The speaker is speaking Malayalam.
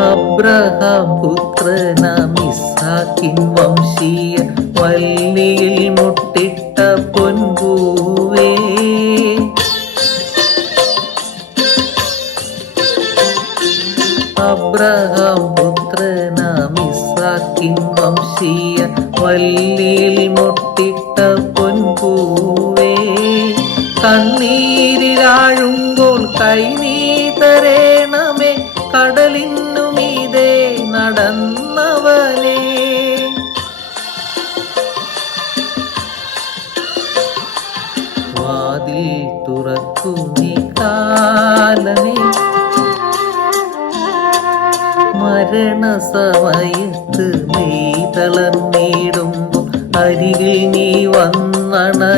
അബ്രഹാം പുത്രനാം ഇസ്ഹാക്കിൻ വംശീയ വല്ലിയിൽ മുട്ടിട്ട പൊൻപൂവേ, അബ്രഹാം പുത്രനാം ഇസ്ഹാക്കിൻ വംശീയ വല്ലിയിൽ മുട്ടിട്ട പൊൻപൂവേ, കണ്ണീരിലാഴുമ്പോൾ കൈനീ തരേണമേ, കടലിനു മീതെ നടന്നവനേ. വാതിൽ തുറക്കൂ നീ കാലമേ, മരണസമയത്ത് മെയ് തളർന്നിടുമ്പോൾ അരികിൽ നീ വന്നണയേണമേ.